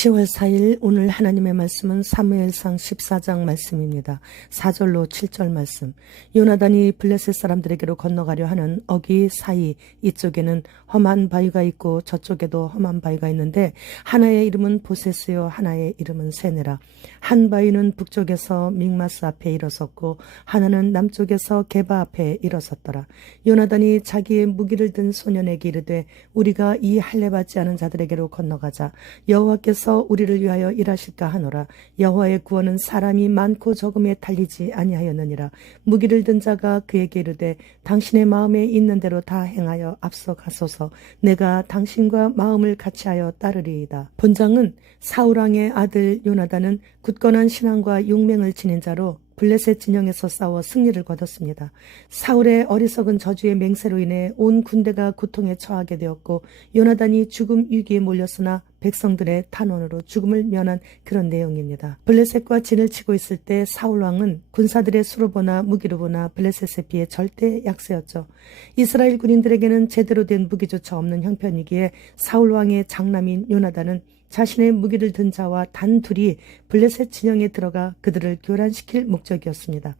10월 4일 오늘 하나님의 말씀은 사무엘상 14장 말씀입니다. 4절로 7절 말씀. 요나단이 블레셋 사람들에게로 건너가려 하는 어귀 사이 이쪽에는 험한 바위가 있고 저쪽에도 험한 바위가 있는데 하나의 이름은 보세스요 하나의 이름은 세네라. 한 바위는 북쪽에서 믹마스 앞에 일어섰고 하나는 남쪽에서 게바 앞에 일어섰더라. 요나단이 자기의 무기를 든 소년에게 이르되 우리가 이 할례받지 않은 자들에게로 건너가자. 여호와께서 우리를 위하여 일하실까 하노라. 여호와의 구원은 사람이 많고 적음에 달리지 아니하였느니라. 무기를 든 자가 그에게 이르되 당신의 마음에 있는 대로 다 행하여 앞서가소서. 내가 당신과 마음을 같이하여 따르리이다. 본장은 사울왕의 아들 요나단은 굳건한 신앙과 용맹을 지닌 자로 블레셋 진영에서 싸워 승리를 거뒀습니다. 사울의 어리석은 저주의 맹세로 인해 온 군대가 고통에 처하게 되었고 요나단이 죽음 위기에 몰렸으나 백성들의 탄원으로 죽음을 면한 그런 내용입니다. 블레셋과 진을 치고 있을 때 사울왕은 군사들의 수로 보나 무기로 보나 블레셋에 비해 절대 약세였죠. 이스라엘 군인들에게는 제대로 된 무기조차 없는 형편이기에 사울왕의 장남인 요나단은 자신의 무기를 든 자와 단둘이 블레셋 진영에 들어가 그들을 교란시킬 목적이었습니다.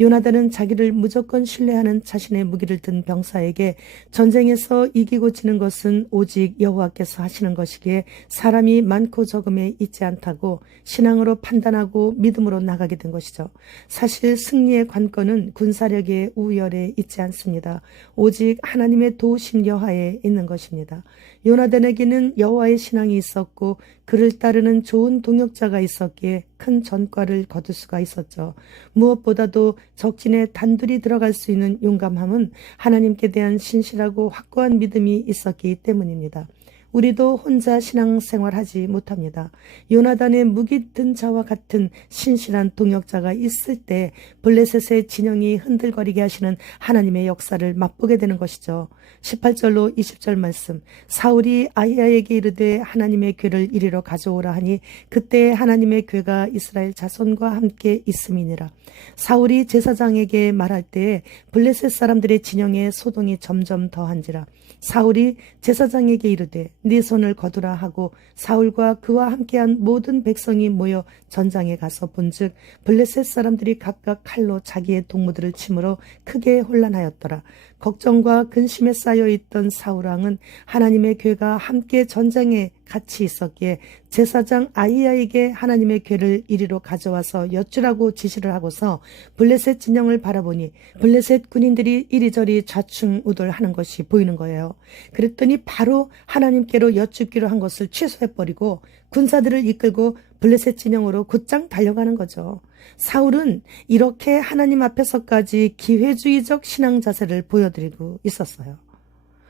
요나단은 자기를 무조건 신뢰하는 자신의 무기를 든 병사에게 전쟁에서 이기고 지는 것은 오직 여호와께서 하시는 것이기에 사람이 많고 적음에 있지 않다고 신앙으로 판단하고 믿음으로 나가게 된 것이죠. 사실 승리의 관건은 군사력의 우열에 있지 않습니다. 오직 하나님의 도우심 여하에 있는 것입니다. 요나단에게는 여호와의 신앙이 있었고 그를 따르는 좋은 동역자가 있었기에 큰 전과를 거둘 수가 있었죠. 무엇보다도 적진에 단둘이 들어갈 수 있는 용감함은 하나님께 대한 신실하고 확고한 믿음이 있었기 때문입니다. 우리도 혼자 신앙생활하지 못합니다. 요나단의 무기 든 자와 같은 신실한 동역자가 있을 때 블레셋의 진영이 흔들거리게 하시는 하나님의 역사를 맛보게 되는 것이죠. 18절로 20절 말씀. 사울이 아히야에게 이르되 하나님의 궤를 이리로 가져오라 하니 그때 하나님의 궤가 이스라엘 자손과 함께 있음이니라. 사울이 제사장에게 말할 때에 블레셋 사람들의 진영에 소동이 점점 더한지라. 사울이 제사장에게 이르되 네 손을 거두라 하고 사울과 그와 함께한 모든 백성이 모여 전장에 가서 본즉 블레셋 사람들이 각각 칼로 자기의 동무들을 치므로 크게 혼란하였더라. 걱정과 근심에 쌓여있던 사울왕은 하나님의 궤가 함께 전장에 같이 있었기에 제사장 아히야에게 하나님의 궤를 이리로 가져와서 여쭈라고 지시를 하고서 블레셋 진영을 바라보니 블레셋 군인들이 이리저리 좌충우돌하는 것이 보이는 거예요. 그랬더니 바로 하나님께로 여쭙기로 한 것을 취소해버리고 군사들을 이끌고 블레셋 진영으로 곧장 달려가는 거죠. 사울은 이렇게 하나님 앞에서까지 기회주의적 신앙 자세를 보여드리고 있었어요.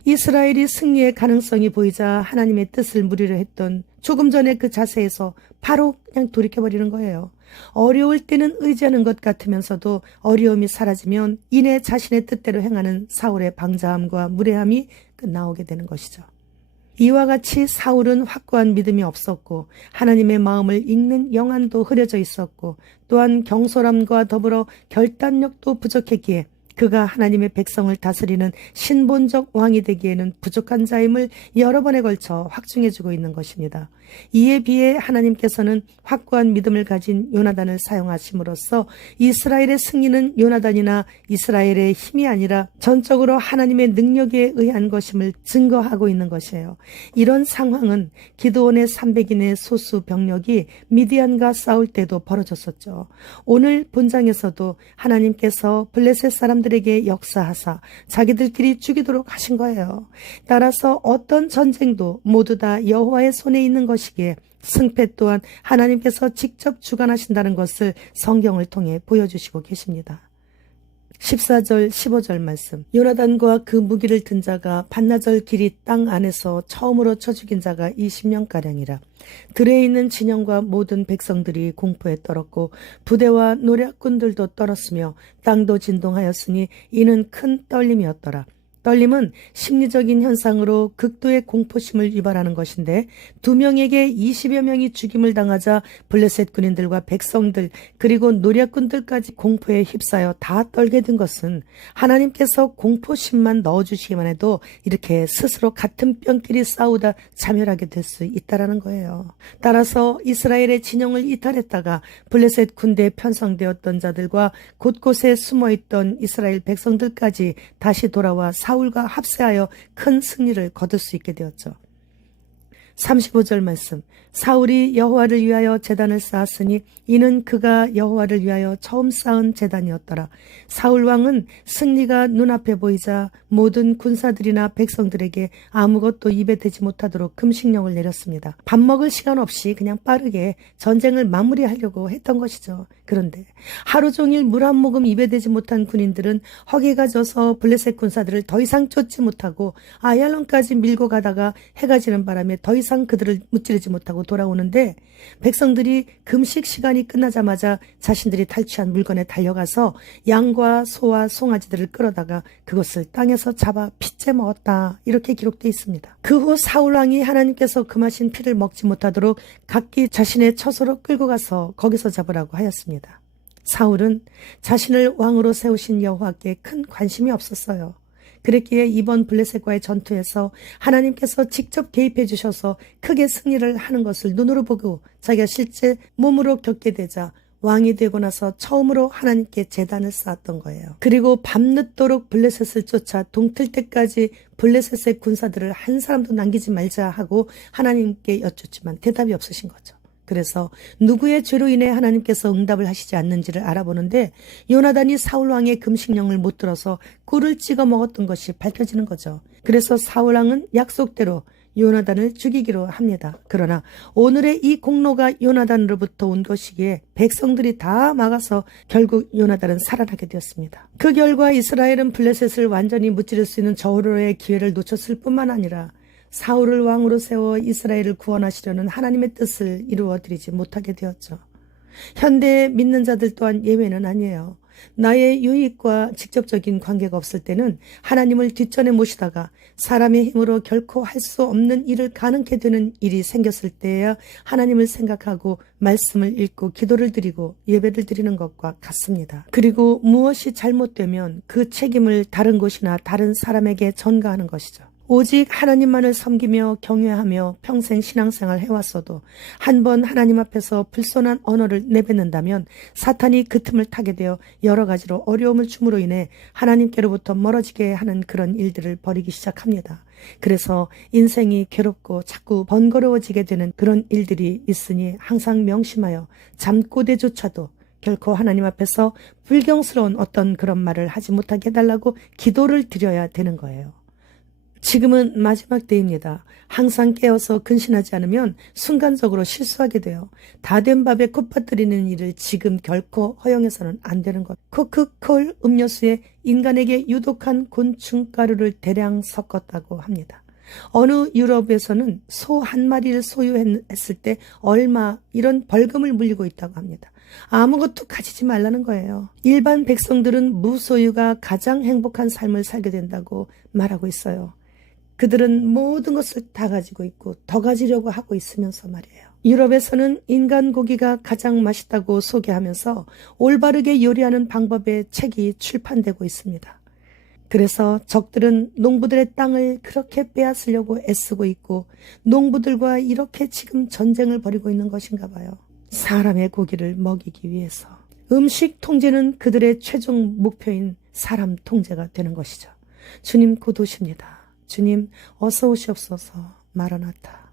이스라엘이 승리의 가능성이 보이자 하나님의 뜻을 무리려 했던 조금 전에 그 자세에서 바로 그냥 돌이켜버리는 거예요. 어려울 때는 의지하는 것 같으면서도 어려움이 사라지면 이내 자신의 뜻대로 행하는 사울의 방자함과 무례함이 나오게 되는 것이죠. 이와 같이 사울은 확고한 믿음이 없었고 하나님의 마음을 읽는 영안도 흐려져 있었고 또한 경솔함과 더불어 결단력도 부족했기에 그가 하나님의 백성을 다스리는 신본적 왕이 되기에는 부족한 자임을 여러 번에 걸쳐 확증해주고 있는 것입니다. 이에 비해 하나님께서는 확고한 믿음을 가진 요나단을 사용하심으로써 이스라엘의 승리는 요나단이나 이스라엘의 힘이 아니라 전적으로 하나님의 능력에 의한 것임을 증거하고 있는 것이에요. 이런 상황은 기드온의 300인의 소수 병력이 미디안과 싸울 때도 벌어졌었죠. 오늘 본장에서도 하나님께서 블레셋 사람들에게 역사하사 자기들끼리 죽이도록 하신 거예요. 따라서 어떤 전쟁도 모두 다 여호와의 손에 있는 것이기에 승패 또한 하나님께서 직접 주관하신다는 것을 성경을 통해 보여주시고 계십니다. 14절 15절 말씀. 요나단과 그 무기를 든 자가 반나절 길이 땅 안에서 처음으로 쳐 죽인 자가 20명가량이라. 들에 있는 진영과 모든 백성들이 공포에 떨었고 부대와 노략군들도 떨었으며 땅도 진동하였으니 이는 큰 떨림이었더라. 떨림은 심리적인 현상으로 극도의 공포심을 유발하는 것인데 2명에게 20여 명이 죽임을 당하자 블레셋 군인들과 백성들 그리고 노략군들까지 공포에 휩싸여 다 떨게 된 것은 하나님께서 공포심만 넣어주시기만 해도 이렇게 스스로 같은 뼈끼리 싸우다 자멸하게 될 수 있다라는 거예요. 따라서 이스라엘의 진영을 이탈했다가 블레셋 군대에 편성되었던 자들과 곳곳에 숨어있던 이스라엘 백성들까지 다시 돌아와 사울과 합세하여 큰 승리를 거둘 수 있게 되었죠. 35절 말씀. 사울이 여호와를 위하여 제단을 쌓았으니 이는 그가 여호와를 위하여 처음 쌓은 제단이었더라. 사울 왕은 승리가 눈앞에 보이자 모든 군사들이나 백성들에게 아무것도 입에 대지 못하도록 금식령을 내렸습니다. 밥 먹을 시간 없이 그냥 빠르게 전쟁을 마무리하려고 했던 것이죠. 그런데 하루 종일 물 한 모금 입에 대지 못한 군인들은 허기가 져서 블레셋 군사들을 더 이상 쫓지 못하고 아얄론까지 밀고 가다가 해가 지는 바람에 더 이상 그들을 무찌르지 못하고 돌아오는데 백성들이 금식 시간이 끝나자마자 자신들이 탈취한 물건에 달려가서 양과 소와 송아지들을 끌어다가 그것을 땅에서 잡아 핏째 먹었다. 이렇게 기록되어 있습니다. 그 후 사울왕이 하나님께서 금하신 피를 먹지 못하도록 각기 자신의 처소로 끌고 가서 거기서 잡으라고 하였습니다. 사울은 자신을 왕으로 세우신 여호와께 큰 관심이 없었어요. 그랬기에 이번 블레셋과의 전투에서 하나님께서 직접 개입해 주셔서 크게 승리를 하는 것을 눈으로 보고 자기가 실제 몸으로 겪게 되자 왕이 되고 나서 처음으로 하나님께 제단을 쌓았던 거예요. 그리고 밤늦도록 블레셋을 쫓아 동틀 때까지 블레셋의 군사들을 한 사람도 남기지 말자 하고 하나님께 여쭙지만 대답이 없으신 거죠. 그래서 누구의 죄로 인해 하나님께서 응답을 하시지 않는지를 알아보는데 요나단이 사울왕의 금식령을 못 들어서 꿀을 찍어 먹었던 것이 밝혀지는 거죠. 그래서 사울왕은 약속대로 요나단을 죽이기로 합니다. 그러나 오늘의 이 공로가 요나단으로부터 온 것이기에 백성들이 다 막아서 결국 요나단은 살아나게 되었습니다. 그 결과 이스라엘은 블레셋을 완전히 무찌를 수 있는 저울의 기회를 놓쳤을 뿐만 아니라 사울을 왕으로 세워 이스라엘을 구원하시려는 하나님의 뜻을 이루어드리지 못하게 되었죠. 현대의 믿는 자들 또한 예외는 아니에요. 나의 유익과 직접적인 관계가 없을 때는 하나님을 뒷전에 모시다가 사람의 힘으로 결코 할 수 없는 일을 가능케 되는 일이 생겼을 때에야 하나님을 생각하고 말씀을 읽고 기도를 드리고 예배를 드리는 것과 같습니다. 그리고 무엇이 잘못되면 그 책임을 다른 곳이나 다른 사람에게 전가하는 것이죠. 오직 하나님만을 섬기며 경외하며 평생 신앙생활 해왔어도 한 번 하나님 앞에서 불손한 언어를 내뱉는다면 사탄이 그 틈을 타게 되어 여러 가지로 어려움을 줌으로 인해 하나님께로부터 멀어지게 하는 그런 일들을 벌이기 시작합니다. 그래서 인생이 괴롭고 자꾸 번거로워지게 되는 그런 일들이 있으니 항상 명심하여 잠꼬대조차도 결코 하나님 앞에서 불경스러운 어떤 그런 말을 하지 못하게 해달라고 기도를 드려야 되는 거예요. 지금은 마지막 때입니다. 항상 깨어서 근신하지 않으면 순간적으로 실수하게 돼요. 다 된 밥에 콧밥 들이는 일을 지금 결코 허용해서는 안 되는 것. 코크콜 음료수에 인간에게 유독한 곤충가루를 대량 섞었다고 합니다. 어느 유럽에서는 소 한 마리를 소유했을 때 얼마 이런 벌금을 물리고 있다고 합니다. 아무것도 가지지 말라는 거예요. 일반 백성들은 무소유가 가장 행복한 삶을 살게 된다고 말하고 있어요. 그들은 모든 것을 다 가지고 있고 더 가지려고 하고 있으면서 말이에요. 유럽에서는 인간 고기가 가장 맛있다고 소개하면서 올바르게 요리하는 방법의 책이 출판되고 있습니다. 그래서 적들은 농부들의 땅을 그렇게 빼앗으려고 애쓰고 있고 농부들과 이렇게 지금 전쟁을 벌이고 있는 것인가 봐요. 사람의 고기를 먹이기 위해서. 음식 통제는 그들의 최종 목표인 사람 통제가 되는 것이죠. 주님 곧 오십니다. 주님 어서 오시옵소서. 마라나타.